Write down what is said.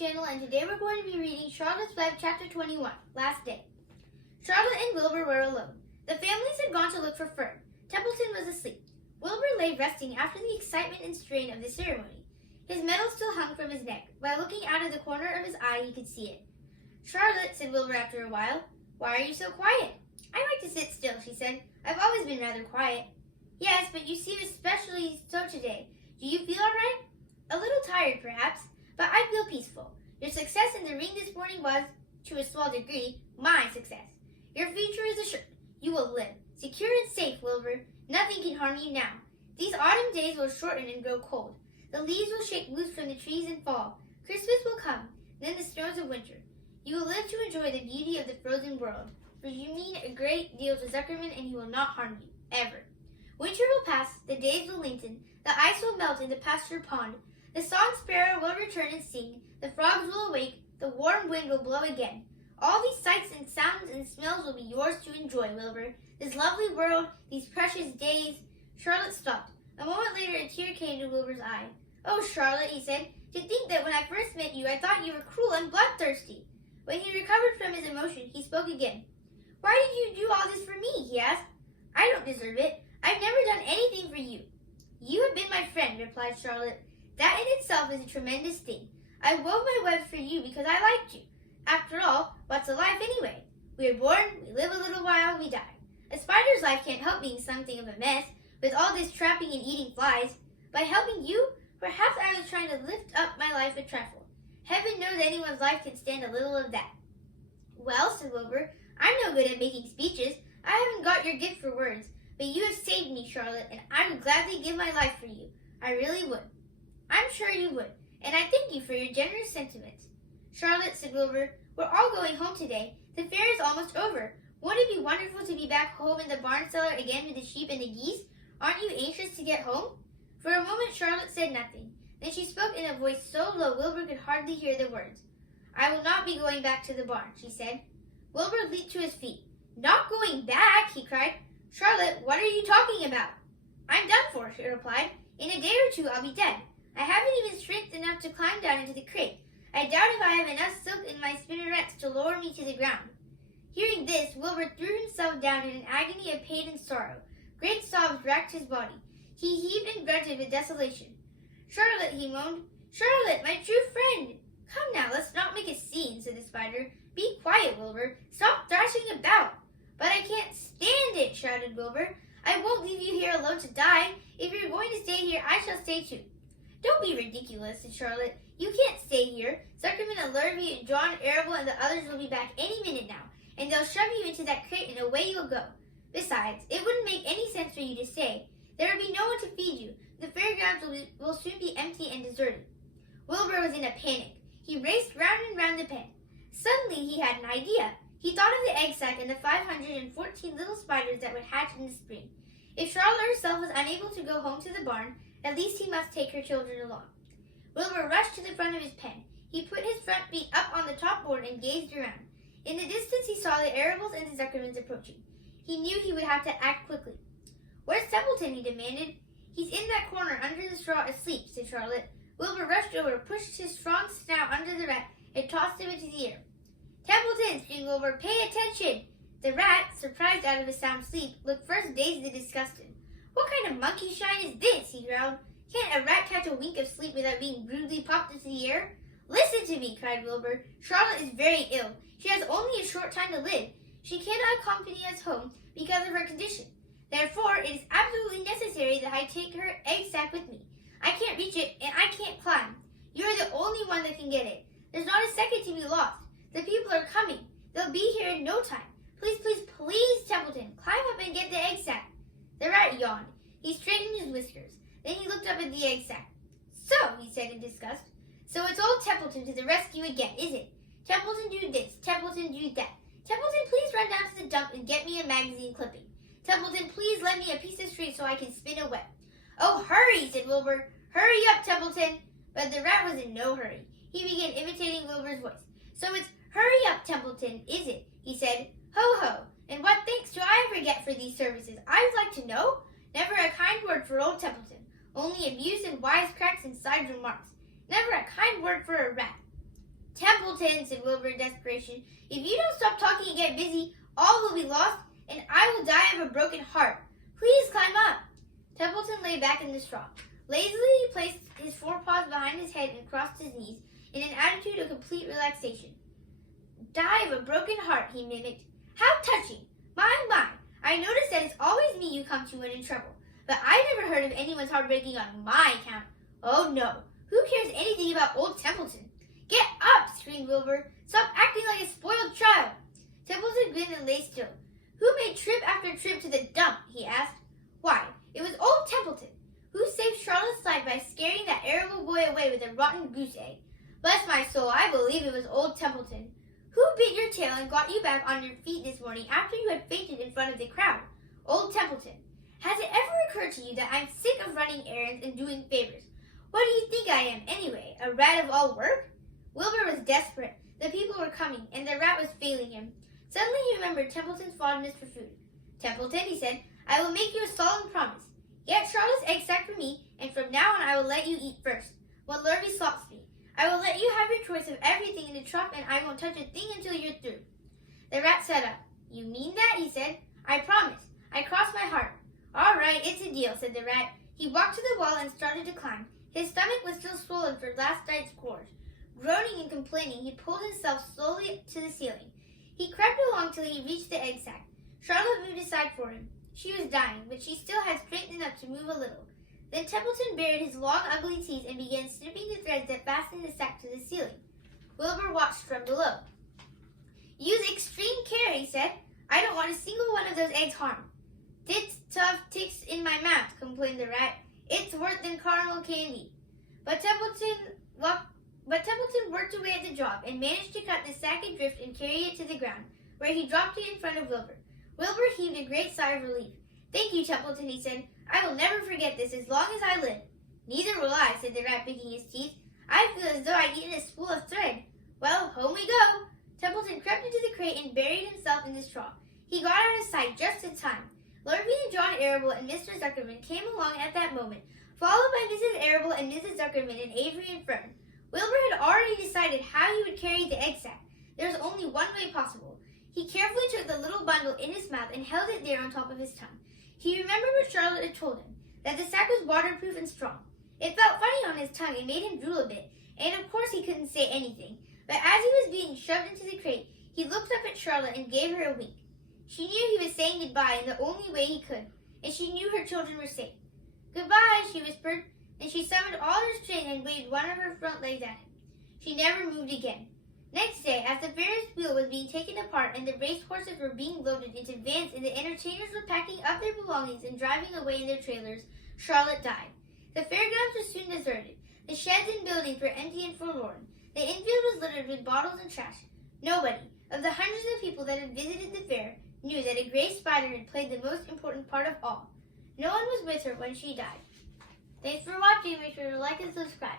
channel, and today we're going to be reading Charlotte's Web Chapter 21, Last Day. Charlotte and Wilbur were alone. The families had gone to look for Fern. Templeton was asleep. Wilbur lay resting after the excitement and strain of the ceremony. His medal still hung from his neck. By looking out of the corner of his eye, he could see it. "Charlotte," said Wilbur after a while, "why are you so quiet?" "I like to sit still," she said. "I've always been rather quiet." "Yes, but you seem especially so today. Do you feel all right?" "A little tired, perhaps, but I feel peaceful. Your success in the ring this morning was, to a small degree, my success. Your future is assured. You will live, secure and safe, Wilbur. Nothing can harm you now. These autumn days will shorten and grow cold. The leaves will shake loose from the trees and fall. Christmas will come, then the snows of winter. You will live to enjoy the beauty of the frozen world, for you mean a great deal to Zuckerman, and he will not harm you, ever. Winter will pass, the days will lengthen, the ice will melt in the pasture pond. The song sparrow will return and sing, the frogs will awake, the warm wind will blow again. All these sights and sounds and smells will be yours to enjoy, Wilbur. This lovely world, these precious days." Charlotte stopped. A moment later a tear came to Wilbur's eye. "Oh, Charlotte," he said, "to think that when I first met you I thought you were cruel and bloodthirsty." When he recovered from his emotion, he spoke again. "Why did you do all this for me?" he asked. "I don't deserve it. I've never done anything for you." "You have been my friend," replied Charlotte. "That in itself is a tremendous thing. I wove my web for you because I liked you. After all, what's a life anyway? We are born, we live a little while, we die. A spider's life can't help being something of a mess, with all this trapping and eating flies. By helping you, perhaps I was trying to lift up my life a trifle. Heaven knows anyone's life can stand a little of that." "Well," said Wilbur, "I'm no good at making speeches. I haven't got your gift for words. But you have saved me, Charlotte, and I would gladly give my life for you. I really would." "I'm sure you would, and I thank you for your generous sentiments." "Charlotte," said Wilbur, "we're all going home today. The fair is almost over. Won't it be wonderful to be back home in the barn cellar again with the sheep and the geese? Aren't you anxious to get home?" For a moment Charlotte said nothing. Then she spoke in a voice so low Wilbur could hardly hear the words. "I will not be going back to the barn," she said. Wilbur leaped to his feet. "Not going back?" he cried. "Charlotte, what are you talking about?" "I'm done for," she replied. "In a day or two I'll be dead. I haven't even strength enough to climb down into the crate. I doubt if I have enough silk in my spinnerets to lower me to the ground." Hearing this, Wilbur threw himself down in an agony of pain and sorrow. Great sobs racked his body. He heaved and grunted with desolation. "Charlotte," he moaned. "Charlotte, my true friend." "Come now, let's not make a scene," said the spider. "Be quiet, Wilbur. Stop thrashing about." "But I can't stand it," shouted Wilbur. "I won't leave you here alone to die. If you're going to stay here, I shall stay too." "Don't be ridiculous," said Charlotte. "You can't stay here. Zuckerman and Lurvy, John, Arable, and the others will be back any minute now, and they'll shove you into that crate and away you'll go. Besides, it wouldn't make any sense for you to stay. There would be no one to feed you. The fairgrounds will soon be empty and deserted." Wilbur was in a panic. He raced round and round the pen. Suddenly he had an idea. He thought of the egg sack and the 514 little spiders that would hatch in the spring. If Charlotte herself was unable to go home to the barn, at least he must take her children along. Wilbur rushed to the front of his pen. He put his front feet up on the top board and gazed around. In the distance he saw the Arables and the Zuckermans approaching. He knew he would have to act quickly. "Where's Templeton?" he demanded. "He's in that corner under the straw asleep," said Charlotte. Wilbur rushed over, pushed his strong snout under the rat, and tossed him into the air. "Templeton!" screamed Wilbur. "Pay attention!" The rat, surprised out of his sound sleep, looked first dazed and disgusted. "What kind of monkey shine is this?" he growled. "Can't a rat catch a wink of sleep without being rudely popped into the air?" "Listen to me," cried Wilbur. "Charlotte is very ill. She has only a short time to live. She cannot accompany us home because of her condition. Therefore, it is absolutely necessary that I take her egg sack with me. I can't reach it, and I can't climb. You are the only one that can get it. There's not a second to be lost. The people are coming. They'll be here in no time. Please, please, please, Templeton, climb up and get the egg sack." The rat yawned. He straightened his whiskers. Then he looked up at the egg sack. "So," he said in disgust, "so it's old Templeton to the rescue again, is it? Templeton do this, Templeton do that. Templeton, please run down to the dump and get me a magazine clipping. Templeton, please lend me a piece of string so I can spin a web." "Oh, hurry," said Wilbur. "Hurry up, Templeton." But the rat was in no hurry. He began imitating Wilbur's voice. "So it's 'hurry up, Templeton,' is it?" he said. "Ho, ho, and what thanks do I ever get for these services, I would like to know? Never a kind word for old Templeton. Only abuse and wisecracks and side remarks. Never a kind word for a rat." Templeton, said Wilbur in desperation. If you don't stop talking and get busy, all will be lost, and I will die of a broken heart. Please climb up. Templeton lay back in the straw. Lazily, he placed his forepaws behind his head and crossed his knees in an attitude of complete relaxation. Die of a broken heart, he mimicked. How touching! My. I notice that it's always me you come to when in trouble, but I never heard of anyone's heart breaking on my account. Oh no, who cares anything about old Templeton? Get up, screamed Wilbur. Stop acting like a spoiled child. Templeton grinned and lay still. Who made trip after trip to the dump? He asked. Why, it was old Templeton, who saved Charlotte's life by scaring that arable boy away with a rotten goose egg. Bless my soul, I believe it was old Templeton. Who bit your tail and got you back on your feet this morning after you had fainted in front of the crowd? Old Templeton. Has it ever occurred to you that I'm sick of running errands and doing favors? What do you think I am, anyway? A rat of all work? Wilbur was desperate. The people were coming, and the rat was failing him. Suddenly he remembered Templeton's fondness for food. Templeton, he said, I will make you a solemn promise. Get Charlotte's egg sack for me, and from now on I will let you eat first. What Lurvy slops me. I will let you have your choice of everything in the trough, and I won't touch a thing until you're through. The rat sat up. You mean that? He said. I promise. I cross my heart. All right, it's a deal, said the rat. He walked to the wall and started to climb. His stomach was still swollen from last night's gorge. Groaning and complaining, he pulled himself slowly to the ceiling. He crept along till he reached the egg sack. Charlotte moved aside for him. She was dying, but she still had strength enough to move a little. Then Templeton bared his long, ugly teeth and began snipping the threads that fastened the sack to the ceiling. Wilbur watched from below. Use extreme care, he said. I don't want a single one of those eggs harmed. Tits, tough ticks in my mouth, complained the rat. It's worse than caramel candy. But Templeton worked away at the job and managed to cut the sack adrift and carry it to the ground, where he dropped it in front of Wilbur. Wilbur heaved a great sigh of relief. Thank you, Templeton, he said. I will never forget this as long as I live. Neither will I, said the rat, picking his teeth. I feel as though I'd eaten a spool of thread. Well, home we go. Templeton crept into the crate and buried himself in the straw. He got out of sight just in time. Lurvy and John Arable and Mr. Zuckerman came along at that moment, followed by Mrs. Arable and Mrs. Zuckerman and Avery and Fern. Wilbur had already decided how he would carry the egg sack. There was only one way possible. He carefully took the little bundle in his mouth and held it there on top of his tongue. He remembered what Charlotte had told him, that the sack was waterproof and strong. It felt funny on his tongue and made him drool a bit, and of course he couldn't say anything. But as he was being shoved into the crate, he looked up at Charlotte and gave her a wink. She knew he was saying goodbye in the only way he could, and she knew her children were safe. Goodbye, she whispered, and she summoned all her strength and waved one of her front legs at him. She never moved again. Next day, as the Ferris wheel was being taken apart and the race horses were being loaded into vans and the entertainers were packing up their belongings and driving away in their trailers, Charlotte died. The fairgrounds were soon deserted. The sheds and buildings were empty and forlorn. The infield was littered with bottles and trash. Nobody, of the hundreds of people that had visited the fair, knew that a gray spider had played the most important part of all. No one was with her when she died. Thanks for watching. Make sure to like and subscribe.